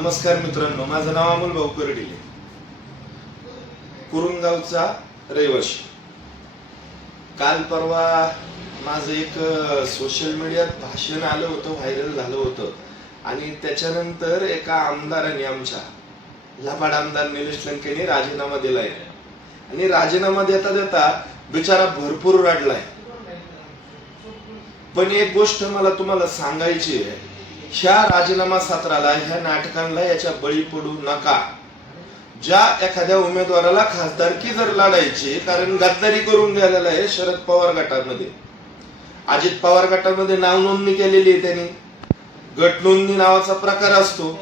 नमस्कार मित्रांनो माझं नाव अमोल भाऊ करडिले कुरुंगावचा रहिवाशी. काल परवा माझं एक सोशल मीडियात भाषण आलं होतं व्हायरल झालं होतं. आणि त्याच्यानंतर एका आमदाराने आमच्या लबाड आमदार निलेश लंकेने राजीनामा दिलाय. आणि राजीनामा देता देता बिचारा भरपूर रडलाय. पण एक गोष्ट मला तुम्हाला सांगायची आहे. ह्या राजीनामा सत्राला ह्या नाटकांना याच्या बळी पडू नका. ज्या एखाद्या उमेदवाराला खासदारकी जर लढायची कारण गद्दारी करून गेलेला आहे शरद पवार गटामध्ये. अजित पवार गटामध्ये नाव नोंदणी केलेली आहे त्यांनी. गट नोंदणी नावाचा प्रकार असतो.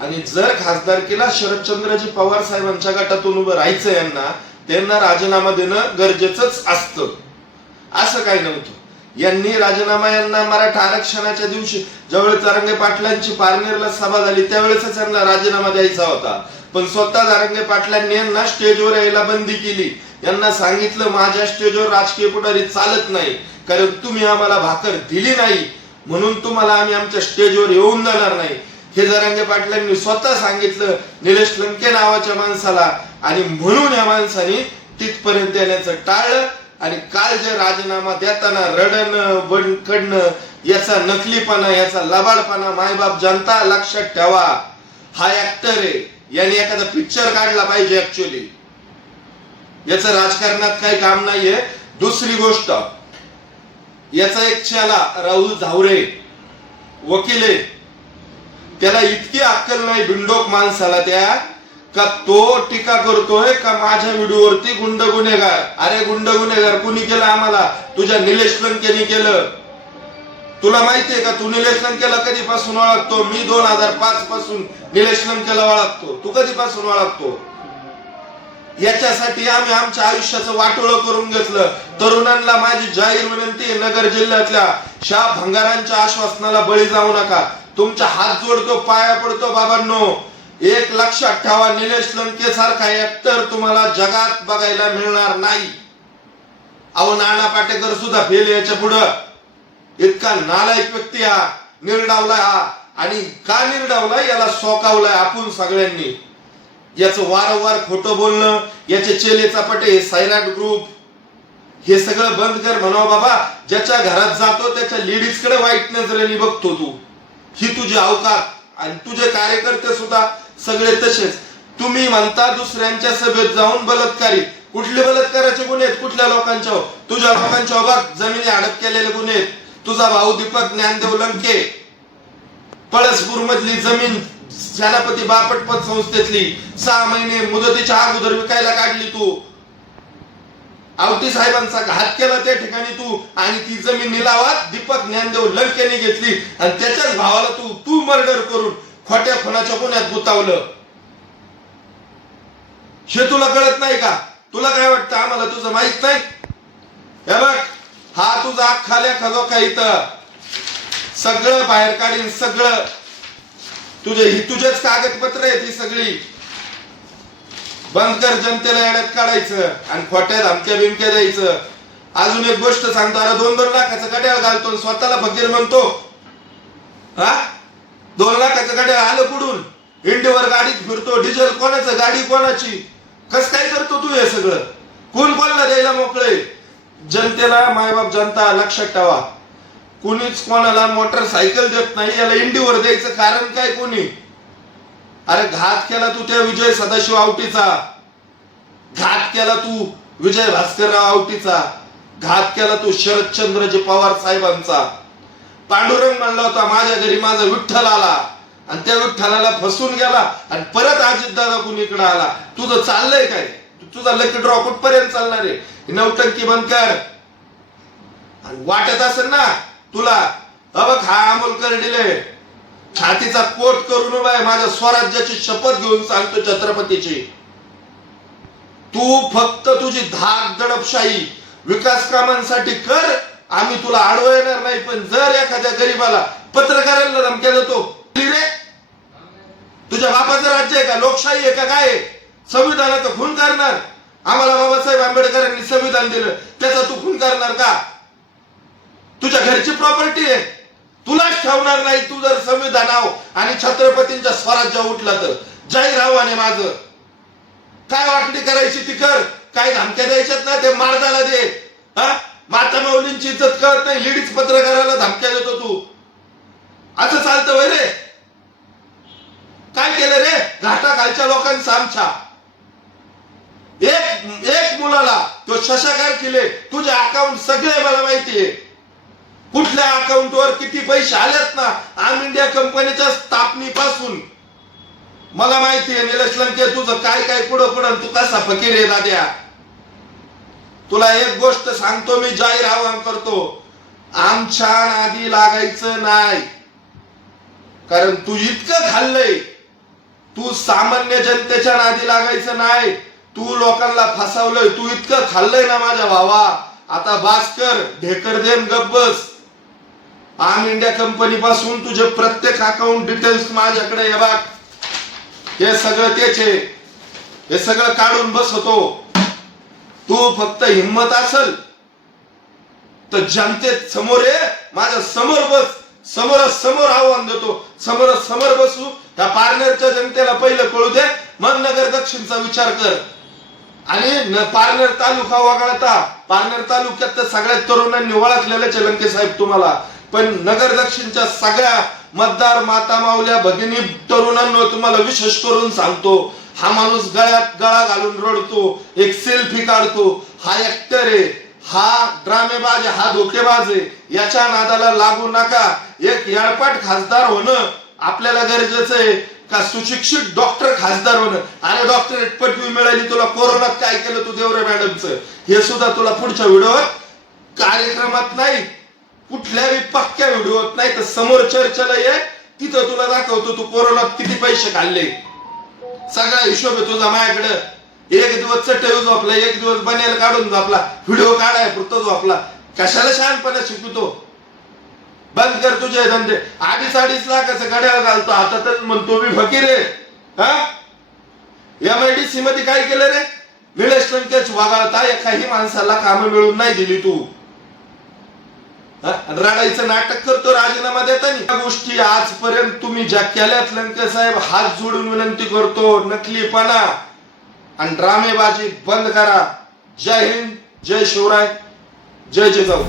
आणि जर खासदारकीला शरदचंद्रजी पवार साहेबांच्या गटातून उभं राहायचं यांना त्यांना राजीनामा देणं गरजेचंच असतं. असं काही नव्हतं. यांनी राजीनामा यांना मराठा आरक्षणाच्या दिवशी ज्यावेळेस तरंगे पाटलांची पारनेरला सभा झाली त्यावेळेसच यांना राजीनामा द्यायचा होता. पण स्वतः तरंगे पाटलांनी यांना स्टेजवर यायला बंदी केली. यांना सांगितलं माझ्या स्टेजवर राजकीय पुढारी चालत नाही कारण तुम्ही आम्हाला भाकर दिली नाही. म्हणून तुम्हाला आम्ही आमच्या स्टेजवर येऊन जाणार नाही. हे जरांगे पाटलांनी स्वतः सांगितलं निलेश लंके नावाच्या माणसाला आणि म्हणून या माणसाने तिथपर्यंत येण्याचं टाळलं. आणि काल जे राजीनामा देताना रडणं कडणं याचा नकलीपणा याचा लबाडपणा मायबाप जनता लक्षात ठेवा. हा ऍक्टर आहे. याने एखादा पिक्चर काढला पाहिजे ऍक्च्युली याच राजकारणात काही काम नाहीये. दुसरी गोष्ट याचा एक चेला राहुल झावरे वकील आहे. त्याला इतकी अक्कल नाही बिंडोक माणसाला त्या. का तो टीका करतोय का माझ्या व्हिडिओवरती गुंड गुन्हेगार अरे गुंड गुन्हेगार कुणी केलं आम्हाला? तुझ्या निलेश लंकेने केलं. तुला माहितीये का तू निलेश लंकेला कधीपासून ओळखतो? मी दोन हजार पाच पासून निलेश लंकेला ओळखतो. तू कधीपासून ओळखतो? याच्यासाठी आम्ही आमच्या आयुष्याचं वाटोळ करून घेतलं. तरुणांना माझी जाहीर विनंती आहे नगर जिल्ह्यातल्या शाह भंगारांच्या आश्वासनाला बळी जाऊ नका. तुमच्या हात जोडतो पाया पडतो बाबांनो. एक लक्षात ठेवा निलेश लंके सारखा एक्टर तुम्हाला जगात बघायला मिळणार नाही. अहो नाना पाटेकर सुद्धा फेल याच्या पुढं. इतका नालायक व्यक्ती हा निर्डावलाय हा. आणि का निर्डावलाय? याला सोकावलाय आपण सगळ्यांनी. याचं वारंवार खोटं बोलणं याचे चेले चपाटे हे सायराट ग्रुप हे सगळं बंद कर म्हणावं बाबा ज्याच्या घरात जातो त्याच्या लेडीजकडे वाईट नजरेने बघतो तू. ही तुझी अवकात. आणि तुझे कार्यकर्ते सुद्धा सगळे तसेच. तुम्ही म्हणता दुसऱ्यांच्या सभेत जाऊन बलात्कारी. कुठले बलात्काराचे गुन्हे आहेत? कुठल्या लोकांच्या हो? तुझ्या लोकांच्या हो बघ. जमिनी हडप केलेले गुन्हे आहेत. तुझा भाऊ दीपक ज्ञानदेव लंके. पळसपूर मधली जमीन सेनापती बापट संस्थेतली. सहा महिने मुदतीच्या अगोदर विकायला काढली तू. आवटी साहेबांचा घात केला त्या ठिकाणी तू. आणि ती जमीन निलावात दीपक ज्ञानदेव लंकेने घेतली. आणि त्याच्याच भावाला तू तू मर्डर करून खोट्या खुनाच्या गुन्ह्यात गुतावलं. हे तुला कळत नाही का? तुला काय वाटतं? आम्हाला तुझं माहीत नाही? हे बघ हा तुझा खाल्या लेखा काय इथं सगळं बाहेर काढीन सगळं. तुझे ही तुझेच कागदपत्र आहेत ही सगळी. बंद कर जनतेला येड्यात काढायचं आणि खोट्या धमक्या बिमक्या द्यायचं. अजून एक गोष्ट सांगतो अरे दोन दोन लाखाचं गड्याळ घालतो स्वतःला फकीर म्हणतो. हा? दोन लाखाच्या गड्याळ आलं कुठून इंडीवर गाडीत फिरतो डिझेल कोणाचं गाडी कोणाची? कस काय करतो तू हे सगळं? कोण कोणाला द्यायला मोकळे? जनतेला मायबाप जनता लक्षात ठेवा. कुणीच कोणाला मोटरसायकल देत नाही याला इंडीवर द्यायचं कारण काय कोणी? अरे घात केला तू त्या विजय सदाशिव आवटीचा. घात केला तू विजय भास्करराव आवटीचा. घात केला तू शरदचंद्रजी पवार साहेबांचा. पांडुरंग म्हणला होता माझ्या घरी माझा विठ्ठल आला. आणि त्या विठ्ठलाला फसून गेला आणि परत अजितदादा इकडे आला. तुझं चाललंय काय? तुझा लकी ड्रॉ कुठपर्यंत चालणार आहे? नवटंकी बंद कर. आणि वाटत असेल ना तुला अबक हा अमोल करडिले छातीचा कोट करून बाय माझ्या स्वराज्याची शपथ घेऊन सांगतो छत्रपतीची. तू फक्त तुझी धाक दडपशाही विकास कामांसाठी कर आम्ही तुला आडवं येणार नाही पण जर एखाद्या गरीबाला पत्रकारांना धमक्या देतो रे. तुझ्या बापाचं राज्य आहे का? लोकशाही आहे का? काय आहे? संविधानाचा खून करणार. आम्हाला बाबासाहेब आंबेडकरांनी संविधान दिलं. त्याचा तू खून करणार का? तुझ्या घरची प्रॉपर्टी आहे. तुलाच ठेवणार नाही. तू जर संविधानाव आणि छत्रपतींच्या स्वराज्य उठला तर. जय रावाने माझं. काय वाटणी करायची ती कर. काय धमक्या द्यायच्यात ना ते मार्गाला दे. हा? माता माऊलींची इज्जत कळत नाही. लेडीज पत्रकाराला धमक्या देतो तू. असं चालतं वय रे. काय केलं रे? घाटा खालच्या लोकांचा आमच्या एक एक मुलाला तो शशाकार केले. तुझे अकाउंट सगळे मला माहितीये कुठल्या अकाउंटवर किती पैसे आलेत ना? आम इंडिया कंपनीच्या स्थापनेपासून. मला माहितीये आहे निलेश लंके तुझं काय काय पुढं पुढं तू कसा फकीर आहे दाद्या? तुला एक गोष्ट सांगतो मी जाहीर आवाहन करतो. आमच्या नादी लागायचं नाही. कारण तू इतकं खाल्लंय. तू सामान्य जनतेच्या नादी लागायचं नाही. तू लोकांना फसवलंय. तू इतकं खाल्लंय ना माझ्या भावा. आता भास्कर ढेकर देम गब्बस आम इंडिया कंपनी पासून तुझे प्रत्येक अकाउंट डिटेल्स माझ्याकडे हे बघ. हे सगळं तेच हे सगळं काढून बस होतो. तो फक्त हिंमत असल तर जनतेत समोर ये माझ्यासमोर बस समोर समोर आव्हान देतो समोर समोर बसू. त्या पारनेरच्या जनतेला पहिलं कळू दे मग नगर दक्षिणचा विचार कर. आणि न- पारनेर तालुका वगळता पारनेर तालुक्यात तर सगळ्यात तरुणांनी ओळखलेलं चलंके साहेब तुम्हाला. पण नगर दक्षिणच्या सगळ्या मतदार माता माऊल्या भगिनी तरुणांना तुम्हाला विशेष करून सांगतो हा माणूस गळ्यात गळा घालून रडतो एक सेल्फी काढतो. हा ऍक्टर आहे हा ड्रामेबाज हा धोकेबाज आहे याच्या नादाला लागू नका. एक येळपाट खासदार होणं आपल्याला गरजेचं आहे का सुशिक्षित डॉक्टर खासदार होणं? अरे डॉक्टर पदवी मिळाली तुला कोरोनात काय केलं तू देवरे मॅडमचं हे सुद्धा तुला पुढच्या व्हिडिओवर कार्यक्रमात नाही कुठल्याही पक्क्या व्हिडिओत नाही तर समोर चर्चेला ये तिथं तुला दाखवतो तू कोरोनात किती पैसे खाल्ले. सगळा हिशोब आहे तुझा माझ्याकडं. एक दिवस चटई झोपला एक दिवस बनेल काढून झोपला व्हिडिओ काढाय पुरतो झोपला. कशाला शहाणपणा शिकवतो? बंद कर तुझे धंदे. अडीच अडीच लाखाचं गड्याला घालतो आता तर म्हणतो मी फकीर आहे. हा? एम आय डी सी मध्ये काय केलं रे? निलेश लंकेश वागाळता एकाही माणसाला कामं मिळून नाही दिली तू. रडायचं नाटक करतो राजीनामा देताना. या गोष्टी आजपर्यंत तुम्ही ज्या केल्यात लंके साहेब हात जोडून विनंती करतो नकलीपणा. आणि ड्रामेबाजी बंद करा. जय हिंद जय शिवराय जय जिजाऊ.